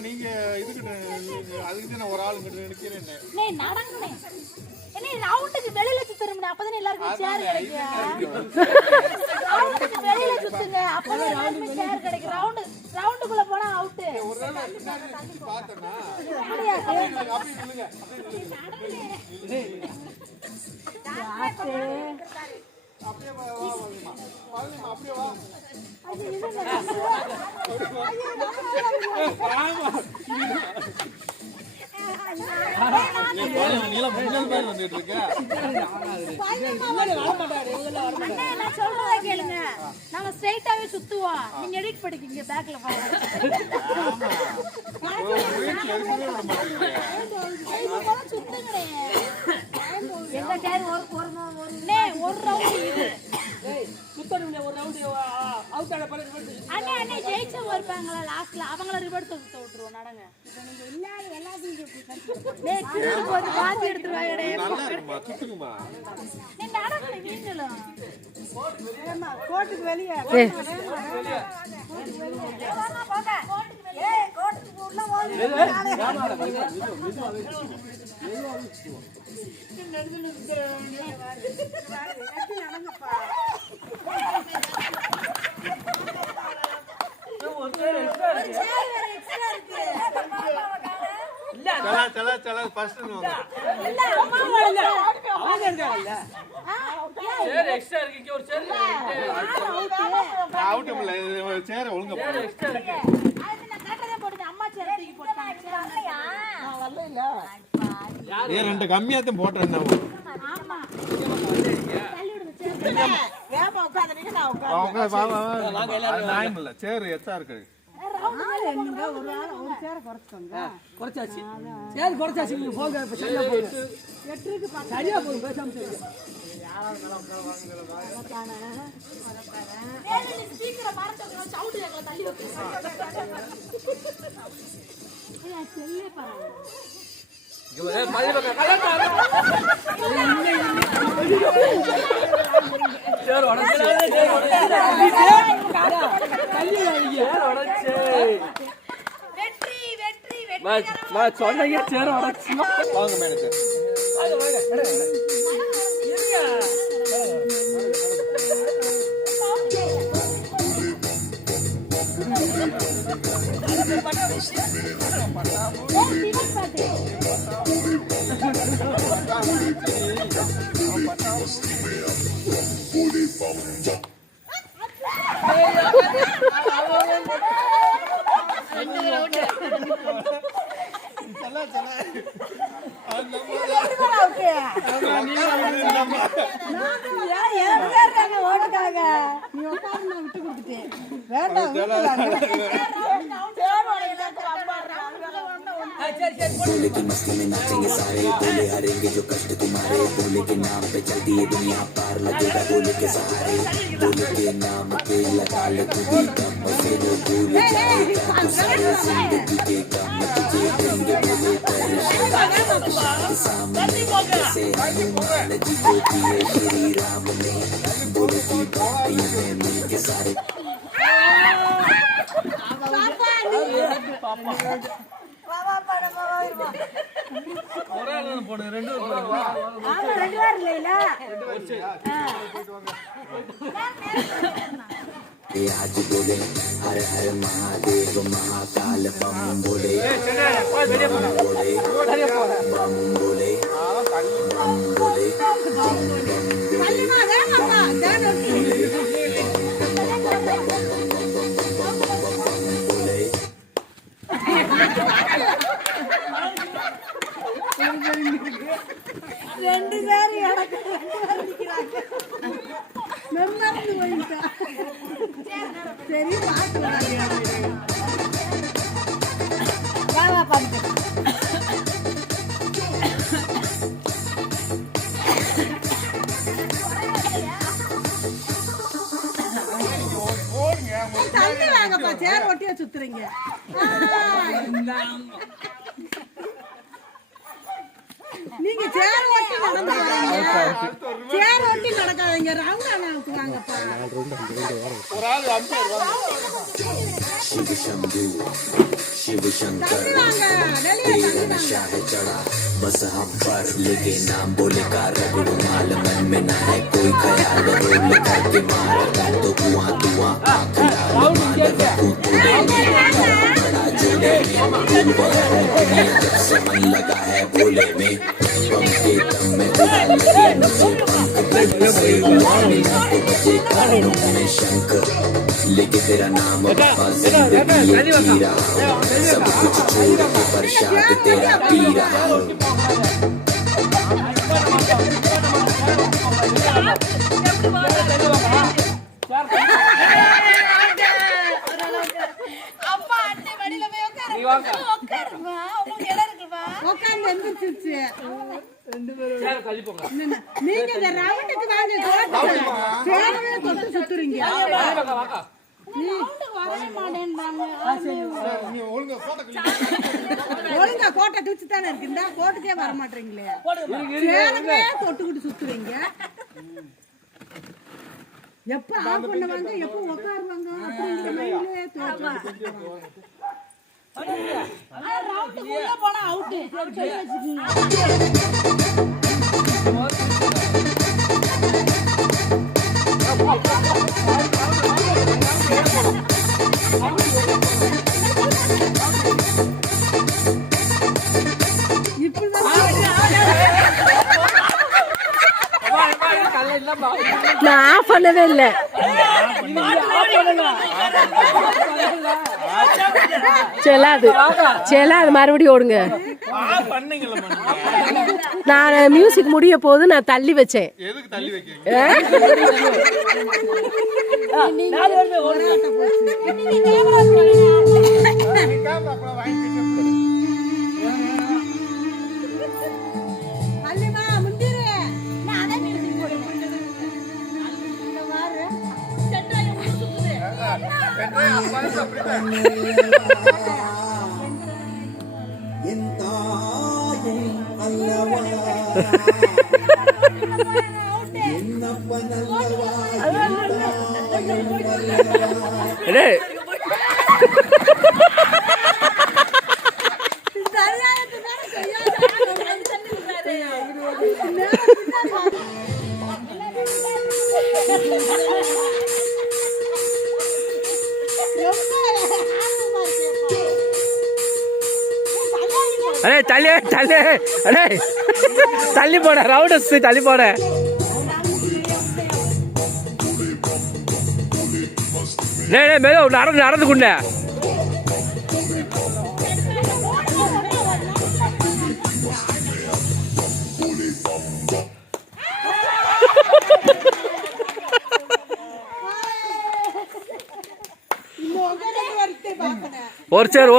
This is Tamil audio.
நீங்க இதுக்கிட்ட அதுக்கு ஒரு ஆள் கிட்ட என்ன ரவுண்டுக்கு வெளியில சுத்துறோம்னே அப்பதான் எல்லாருக்கும் சேர் கிடைக்கும் ரவுண்டுக்கு வெளியில சுத்துங்க அப்பதான் எல்லாருக்கும் சேர் கிடைக்கும் ரவுண்டு ரவுண்டுக்குள்ள போனா அவுட் ஒரு பின்னாடி அப்படியா அப்படி நில்லுங்க அப்படியே வா வா, வாங்கம்மா. வாங்கம்மா, அப்படியே வா அண்ணே நான் சொல்றத கேளுங்க நாங்க ஸ்ட்ரைட்டாவே சுத்துவோம் நீங்க எடிட் படிக்கீங்க பேக்ல பாருங்க வீட்டுல அண்ணே, ஒரு ரவுண்ட் இது சுத்தணுங்க ஒரு ரவுண்டு அவுட் ஆன பிறகு reverse சுத்து. அண்ணே ஜெயிச்சவங்க இருப்பாங்களா லாஸ்ட்ல அவங்கள ரிவர்ஸ் சுத்த விட்டுருவோம் நடங்க டேய் கிட்ட ஒரு பாதி எடுத்துருவாங்கடே நல்லா இருக்குமா அவங்க சேர் எக்ஸ்ட்ரா இருக்கு இங்க ஒரு சேர் அவுட் இல்ல சேர ஒழுங்கா போடு எக்ஸ்ட்ரா இருக்கு அது நான் கட்டதே போடுங்க அம்மா சேர் தூக்கி போட்டாங்க ஏன் ரெண்டு கம்மியாத்தையும் போட்டேன் சேர் எச்சா இருக்கு? குறைச்சாச்சு. சரி குறைச்சாச்சு. நீங்க போங்க இப்ப சரியா போங்க சரியா போங்க பேசாம சரியா சொன்னீங்க சேர உடச்சு வாங்க மேனேஜர். ஓட்டுக்காக बोले की मस्ती में नाचेंगे सारे बोले हरेंगे जो कष्ट तुम्हारे। बोले के नाम पे चलती है दुनिया, पार लगेगा बोले के सहारे। बोले के नाम पे लगा ले तू भी कम भूल तू सारे ज़िंदगी के तुझे देंगे बोले के सामने हनुमान जी को किए श्री राम ने बोले की के सारे। ஒரே ஆளு போடு ரெண்டு பேர் போடுங்களா ஆமா ரெண்டு பேரும் இல்லைல்ல ये आज बोले हर हर महादेव महाकाल बम बोले बम बोले बम बोले ரெண்டு பேரும் எனக்கு போயிட்டா. சரி பாட்டு தள்ளி வாங்கப்பா சேர் ஒட்டியா சுத்துறீங்க. சேர் ஓட்டி நடந்து வர்றீங்க சேர் ஓட்டி நடக்காதீங்க ரவுண்ட் அண்ணாவுக்கு வாங்கப்பா ஒரு ஆள் அம்பேர் வாங்க शिव शंभू शिव शंकर வாங்க வெளியே तेरा नशा है चढ़ा बस हम पर लेके नाम बोले का रगड़ू माल मन में ना है कोई ख्याल रोल करके मार कर तो कुआं कुआं आंख लाल माल रखूं तूने बड़ा में दिल बहूं दुनिया जब से मन लगा है भोले में। बम के दम में उड़ा लगे मुझे पंख दिल से मिला तो बचे कानों में शंख लेके तेरा नाम बाबा ज़िंदगी ये जी रहा हूँ। सब कुछ छोड़ के प्रसाद तेरा पी रहा हूँ। போய் உட்காரு உட்காருமா உங்களுக்கு இடம் இருக்குமா உட்காந்து எந்திரிச்சிருச்சு. சேர் தள்ளி போங்க. என்னண்ணா, நீங்க இந்த ரவுண்டுக்கு வாங்க கோட்டுக்கு. சேரவே தொட்டு சுத்துறீங்க. வாங்க ஒழுங்கா கோட்டை தூச்சு தானே இருக்கு இந்த கோட்டுக்கே வர மாட்டீங்களே சேரவே தொட்டுக்கிட்டு சுத்துறீங்க. எப்ப ஆஃப் பண்ணுவாங்க எப்ப உட்காருவாங்க? அப்படிங்கிற மைண்ட்லயே போனா நான் ஆஃப் பண்ணவே இல்லை. செல்லாது செல்லாது மறுபடியும் ஓடுங்க நான் மியூசிக் முடிய போது நான் தள்ளி வச்சேன் எதுக்கு அப்பா அப்படிதான் இந்த அநியாயத்தை தள்ளு தள்ளு. அடே. தள்ளி போட ரவுடஸ் தள்ளி போட. டேய் டேய் மேல நடந்து நடந்து குண்ட. ஒரு சேர்